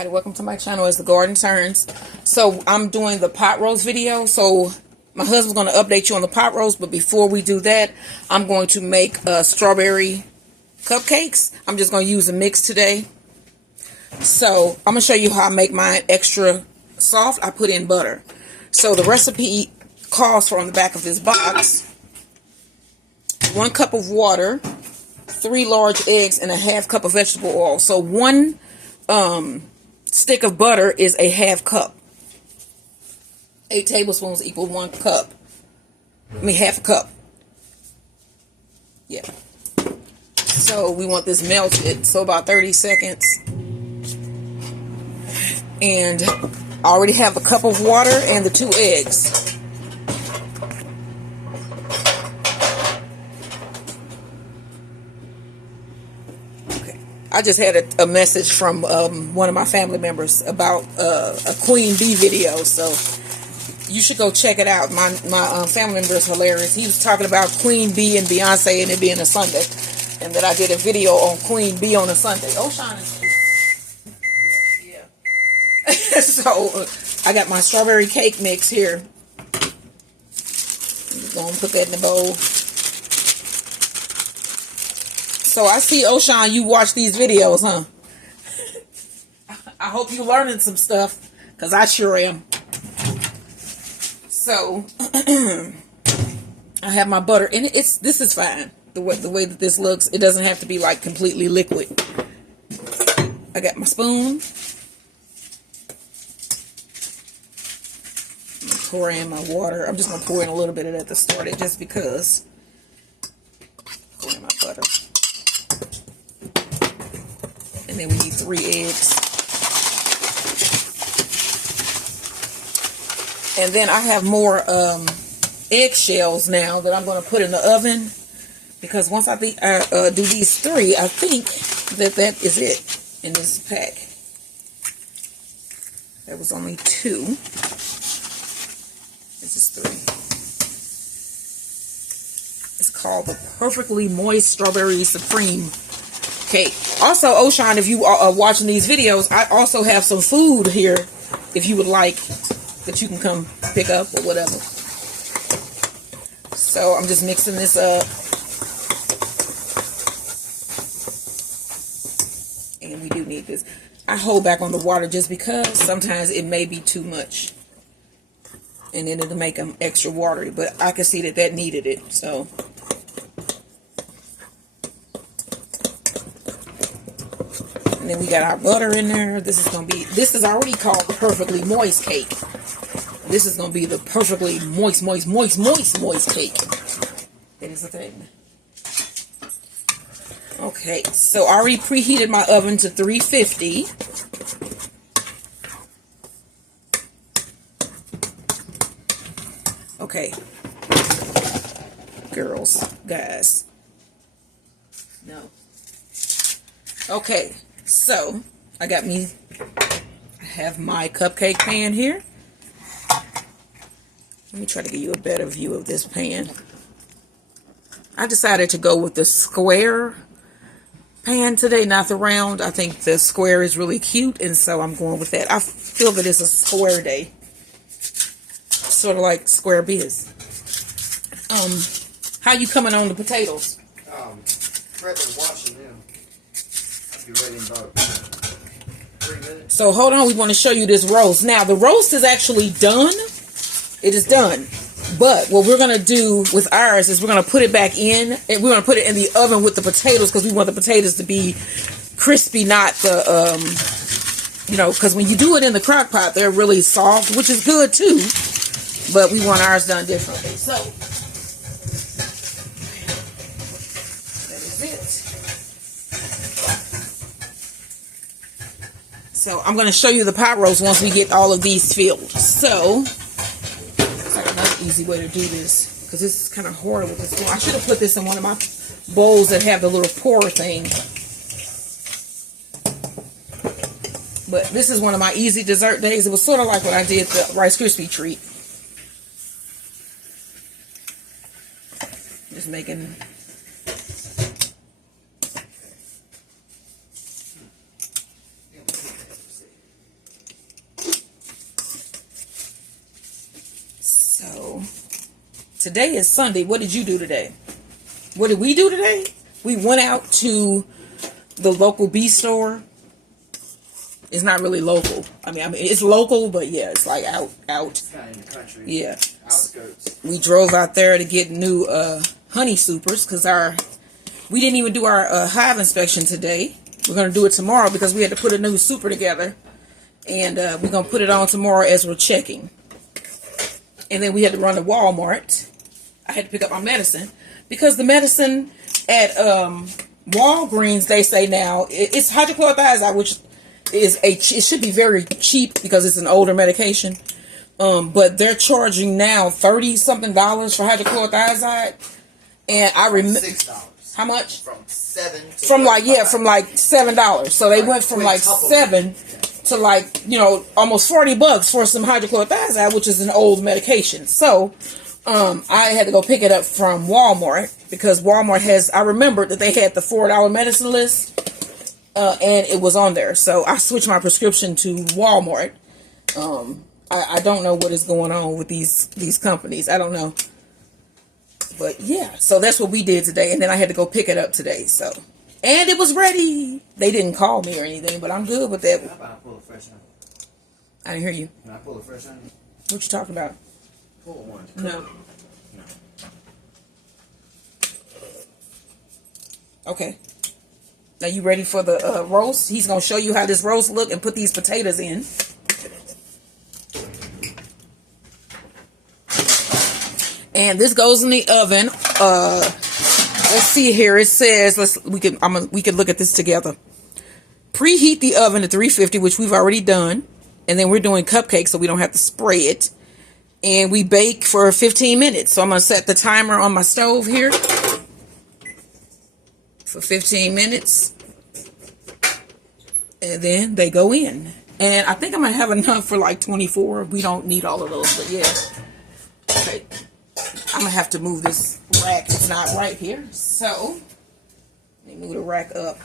Hi, welcome to my channel as the garden turns. So I'm doing the pot roast video. So my husband's going to update you on the pot roast, but before we do that, I'm going to make strawberry cupcakes. I'm just going to use a mix today. So I'm going to show you how I make mine extra soft. I put in butter. So the recipe calls for, on the back of this box, 1 cup of water, 3 large eggs, and a ½ cup of vegetable oil. So 1 stick of butter is a ½ cup. 8 tablespoons equal 1 cup. I mean ½ a cup. Yeah. So we want this melted. So about 30 seconds. And I already have a cup of water and the 2 eggs. I just had a message from one of my family members about a Queen Bee video, so you should go check it out. My family member is hilarious. He was talking about Queen Bee and Beyonce and it being a Sunday, and that I did a video on Queen Bee on a Sunday. Oh, Sean is yeah. So I got my strawberry cake mix here. I'm going to put that in the bowl. So I see, Oshan, you watch these videos, huh? I hope you're learning some stuff, because I sure am. So, I have my butter, and this is fine. The way that this looks, it doesn't have to be like completely liquid. I got my spoon. I'm gonna pour in my water. I'm just going to pour in a little bit of that to start it, just because. Pour in my butter. And then we need 3 eggs. And then I have more eggshells now that I'm going to put in the oven. Because once I do these 3, I think that is it in this pack. There was only 2. This is 3. It's called the Perfectly Moist Strawberry Supreme Cake. Also, Oshan, if you are watching these videos, I also have some food here if you would like, that you can come pick up or whatever. So I'm just mixing this up. And we do need this. I hold back on the water just because sometimes it may be too much. And then it'll make them extra watery. But I can see that needed it. So and then we got our butter in there. This is already called the Perfectly Moist Cake. This is going to be the Perfectly Moist Cake. That is the thing. Okay, so I already preheated my oven to 350. Okay. Girls, guys. No. Okay. So, I have my cupcake pan here. Let me try to give you a better view of this pan. I decided to go with the square pan today, not the round. I think the square is really cute, and so I'm going with that. I feel that it's a square day. Sort of like Square Biz. How you coming on the potatoes? Ready washing them. Ready in about 3 minutes. So hold on, we want to show you this roast. Now the roast is actually done. It is done. But what we're going to do with ours is we're going to put it back in. And we're going to put it in the oven with the potatoes, because we want the potatoes to be crispy, not the, because when you do it in the crock pot, they're really soft, which is good too. But we want ours done differently. So that is it. So I'm going to show you the pot roast once we get all of these filled. So it's like another easy way to do this, because this is kind of hard with this one. I should have put this in one of my bowls that have the little pour thing. But this is one of my easy dessert days. It was sort of like when I did the Rice Krispie treat. Just making Today is Sunday. What did you do today? What did we do today? We went out to the local bee store. It's not really local. I mean, it's local, but yeah, it's like out. It's kind of in the country. Yeah. Outskirts. We drove out there to get new honey supers because we didn't even do our hive inspection today. We're going to do it tomorrow because we had to put a new super together. And we're going to put it on tomorrow as we're checking. And then we had to run to Walmart. I had to pick up my medicine. Because the medicine at Walgreens, they say now, it's hydrochlorothiazide, which it should be very cheap because it's an older medication. But they're charging now $30-something for hydrochlorothiazide. And I remember $6. How much? From $7 to from like $7. So they went from like $7 to like, almost $40 for some hydrochlorothiazide, which is an old medication. So I had to go pick it up from Walmart because Walmart I remembered that they had the $4 medicine list, and it was on there. So I switched my prescription to Walmart. I don't know what is going on with these companies. I don't know. But yeah, so that's what we did today. And then I had to go pick it up today. So, and it was ready. They didn't call me or anything, but I'm good with that. How about I pull a fresh honey? I didn't hear you. Can I pull a fresh honey? What you talking about? Pull one. No. Okay. Now you ready for the roast? He's going to show you how this roast look and put these potatoes in. And this goes in the oven. Let's see here. It says we can look at this together. Preheat the oven at 350, which we've already done. And then we're doing cupcakes so we don't have to spray it. And we bake for 15 minutes. So I'm going to set the timer on my stove here for 15 minutes. And then they go in. And I think I might have enough for like 24. We don't need all of those, but yeah. Okay. I'm going to have to move this rack. It's not right here. So, let me move the rack up.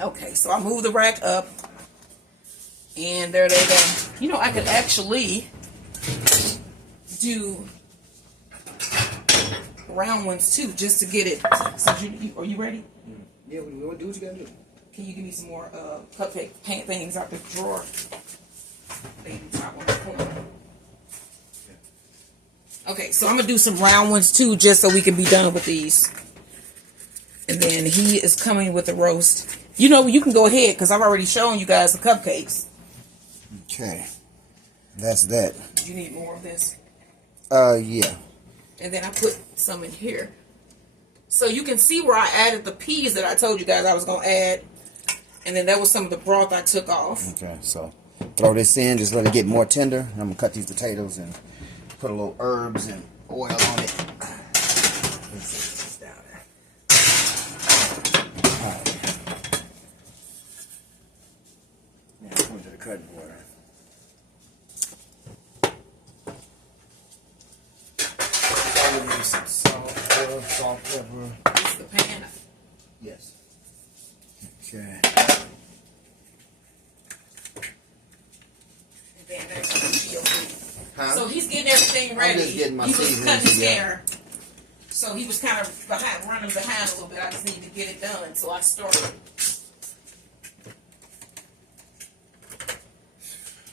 Okay, so I move the rack up. And there they go. I could actually do round ones too, just to get it. So are you ready? Yeah, we want to do what you got to do. Can you give me some more cupcake paint things out the drawer? Top on the corner. Okay, so I'm going to do some round ones too, just so we can be done with these. And then he is coming with the roast. You can go ahead, because I've already shown you guys the cupcakes. Okay. That's that. You need more of this? Yeah. And then I put some in here. So you can see where I added the peas that I told you guys I was going to add. And then that was some of the broth I took off. Okay, so throw this in, just let it get more tender. I'm going to cut these potatoes and put a little herbs and oil on it. Let's see this down there. Alright. Now I'm going to the cutting board. Some salt, oil, salt, pepper. This is the pan. Yes. Okay. Huh? So he's getting everything ready. I'm just getting my he was seasonings cutting his together. hair. So he was kind of running behind a little bit. I just need to get it done. So I started.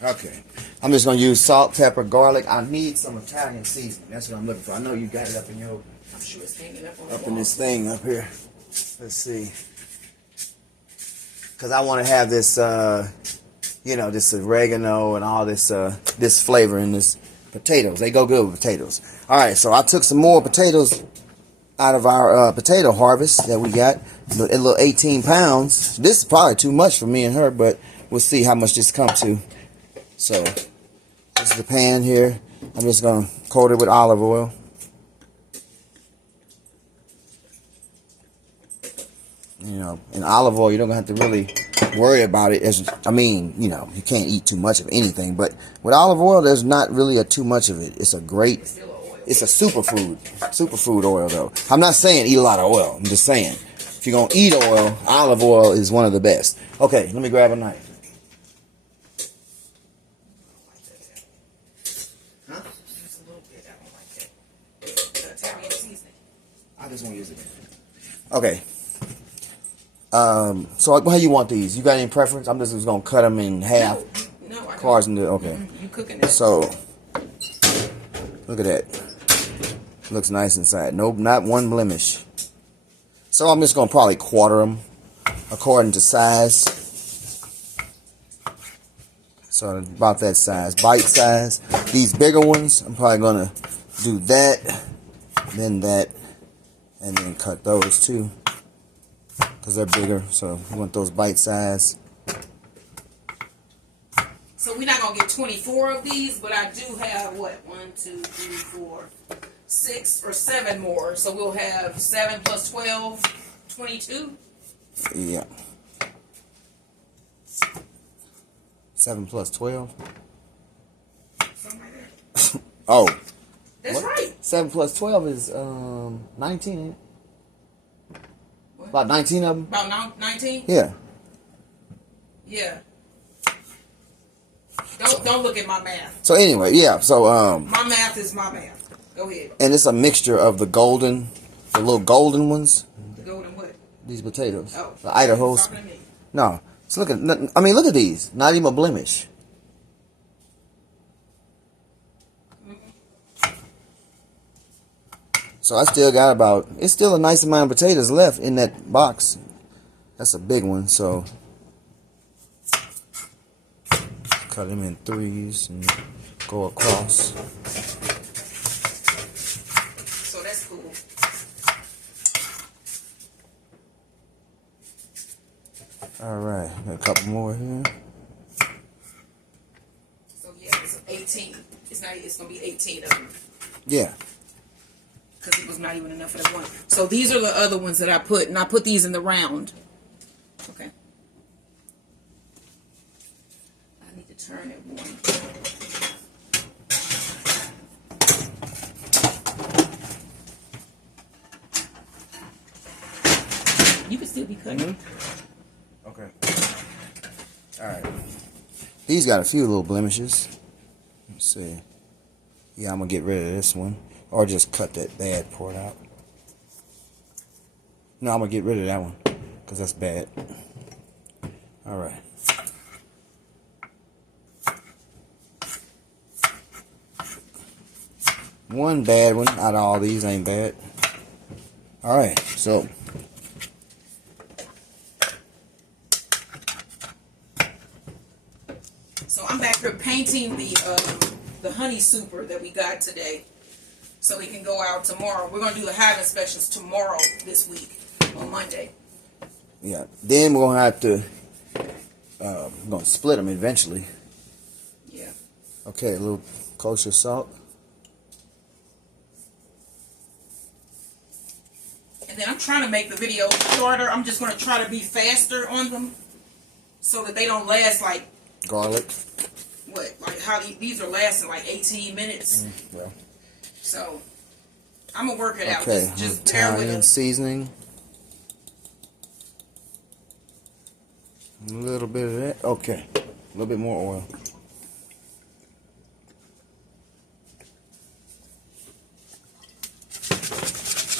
Okay. I'm just going to use salt, pepper, garlic. I need some Italian seasoning. That's what I'm looking for. I know you got it up in your... I'm sure it's hanging up on up in this thing up here. Let's see. Because I want to have this, this oregano and all this this flavor in this potatoes. They go good with potatoes. All right, so I took some more potatoes out of our potato harvest that we got. A little 18 pounds. This is probably too much for me and her, but we'll see how much this comes to. So, this is the pan here. I'm just going to coat it with olive oil. In olive oil, you don't have to really worry about it. You can't eat too much of anything. But with olive oil, there's not really too much of it. It's a superfood oil, though. I'm not saying eat a lot of oil. I'm just saying, if you're going to eat oil, olive oil is one of the best. Okay, let me grab a knife. I just want to use it. Okay. So how you want these? You got any preference? I'm just gonna cut them in half. No, I Cars don't. and okay. You cooking it? So look at that. Looks nice inside. Nope, not one blemish. So I'm just gonna probably quarter them according to size. So about that size, bite size. These bigger ones, I'm probably gonna do that, then that, and then cut those too, because they're bigger. So we want those bite size. So we're not gonna get 24 of these, but I do have what? 1, 2, 3, 4, 6 or 7 more. So we'll have 7 plus 12, 22. Yeah. 7 plus 12. Something like that. Oh. That's what? right. 7 plus 12 is 19, ain't it? What? About 19 of them? About 19? Yeah. Yeah. Don't look at my math. So anyway, yeah, so my math is my math. Go ahead. And it's a mixture of the little golden ones. The golden what? These potatoes. Oh. The Idahos. No. So look at these. Not even a blemish. So I still got it's still a nice amount of potatoes left in that box. That's a big one, so cut them in 3s and go across. So that's cool. Alright, got a couple more here. So yeah, it's 18. It's gonna be 18 of them. Yeah. Because it was not even enough for the one. So these are the other ones that I put, and I put these in the round. Okay. I need to turn it one. You can still be cutting. Okay. Alright. These got a few little blemishes. Let's see. Yeah, I'm going to get rid of this one. Or just cut that bad part out. No, I'm going to get rid of that one. Because that's bad. Alright. One bad one out of all these ain't bad. Alright, so I'm back here painting the honey super that we got today, so we can go out tomorrow. We're gonna do the hive inspections tomorrow this week on Monday. Yeah, then we're gonna have to we're gonna split them eventually. Yeah. Okay, a little kosher salt. And then I'm trying to make the video shorter. I'm just gonna try to be faster on them, so that they don't last like garlic. What? Like how these are lasting like 18 minutes. Yeah. So I'm gonna work it out. Okay, Just bear with Italian us. seasoning. A little bit of that. Okay, a little bit more oil.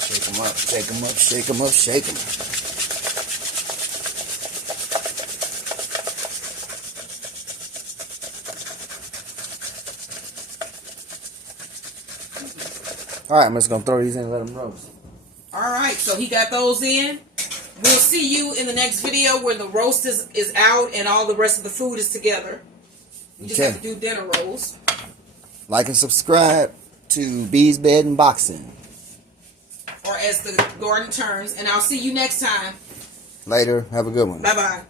Shake them up, shake them up, shake them up, shake them up. All right, I'm just going to throw these in and let them roast. All right, so he got those in. We'll see you in the next video where the roast is out and all the rest of the food is together. We just have to do dinner rolls. Like and subscribe to Bees Bed and Boxing. Or as the garden turns. And I'll see you next time. Later. Have a good one. Bye-bye.